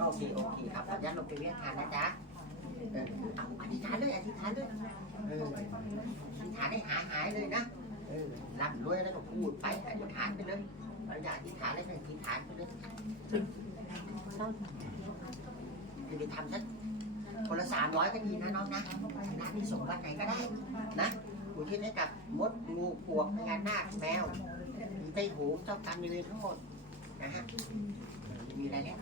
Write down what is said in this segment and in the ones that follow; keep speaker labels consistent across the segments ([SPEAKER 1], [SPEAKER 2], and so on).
[SPEAKER 1] โอเคโอเคครับขออนุญาตลงไปเวียนทานนะจ๊ะเออเอาอธิษฐานเลยอธิษฐานเลยเอออธิษฐานให้หายหายเลยนะเออรับรวยแล้วก็พูดไปอธิษฐานไปเลยเราอยากอธิษฐานอะไรก็อธิษฐานไปเลยคือไปทำสักคนละสามร้อยก็ดีนะน้องนะร้านที่ส่งวันไหนก็ได้นะอุทิศให้กับมดงูปวกพญานาคแมวมีไตหูเจ้ากรรมในายเวรทั้งหมดนะฮะมีอะไรเนี่ย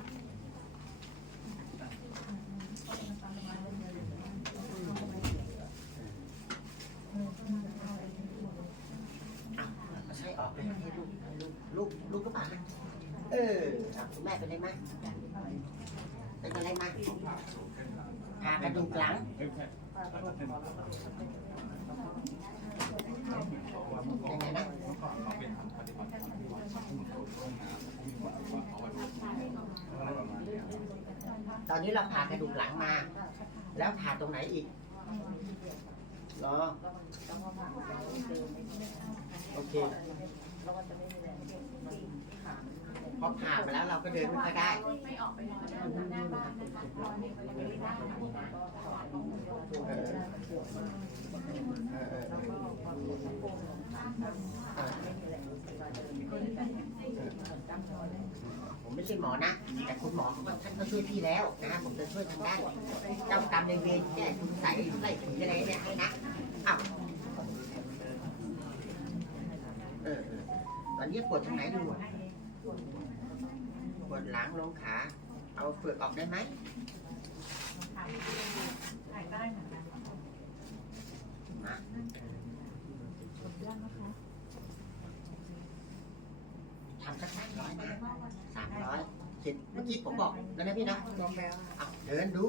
[SPEAKER 1] ใช่ออกเลยให้ลูกลูกลูกลูกก็มาเออคุณแม่เป็นอะไรมาเป็นอะไรมาหากระดูกหลังยังไงนะตอนนี้เราผ่ากระดูกหลังมา แล้วผ่าตรงไหนอีกเหรอโอเค พอผ่านมาแล้วเราก็เดินไม่ค่อยได้
[SPEAKER 2] ไม่ออกไปนอนหน้าบ้านนะคะนอนในบริเวณด้านหลังนะ
[SPEAKER 1] เออเออเออเออผมไม่ใช่หมอนะ แต่คุณหมอเขาก็ท่านก็ช่วยพี่แล้วนะ ผมจะช่วยทางด้านเจ้ากรรมในเวรแก้คุณใส่ไล่ผีอะไรเนี่ยให้นะอ้าวเออเออต อนนี้ปวดตรงไหนดูอะปวดหลังลงขา เอาเฟือกออกได้ไหม
[SPEAKER 2] ได้เหมือนกัน
[SPEAKER 1] มาทำสักสามร้อยนะสามร้อยเสร็จเมื่อกี้ผมบอกแล้วนะพี่นะ
[SPEAKER 2] รวมแล้ว
[SPEAKER 1] เอาเดินดู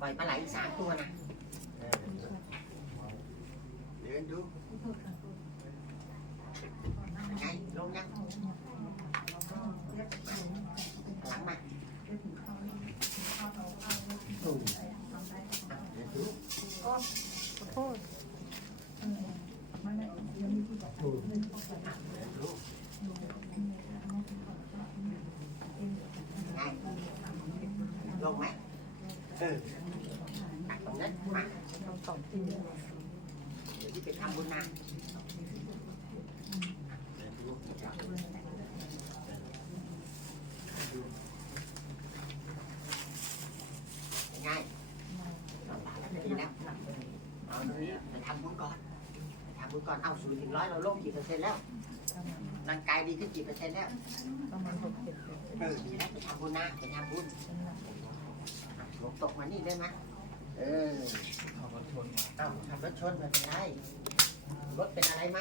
[SPEAKER 1] ปล่อยปลาไหลอีกสามตัวนะเดินดูไงลงยังหลังมาตูอะเดินดู
[SPEAKER 2] ขอโทษ
[SPEAKER 1] ตูอะเดินดูไง ลงไหมเออตักตรงนั้นมา
[SPEAKER 2] สองที
[SPEAKER 1] เดี๋ยวที่ไปทำบุญนะง่ายลำบากแล้วดีนะเอาตรงนี้ไปทำบุญก่อน คุก่อนเอาศูนย์ถึงร้อยเราโล่งกี่เปอร์เซ็นต์แล้วร่างกายดีขึ้นกี่เปอร์เซ็นต์แล้วเออดีนะไปทำบุญนะไปทำบุญหลงตกมานี่ได้ไหมเออ
[SPEAKER 3] ขับรถชนมา
[SPEAKER 1] ขับรถชนมาเป็นไรรถเป็นอะไรไหม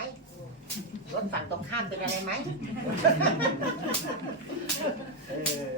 [SPEAKER 1] รถฝั่งตรงข้ามเป็นอะไรไหมเออ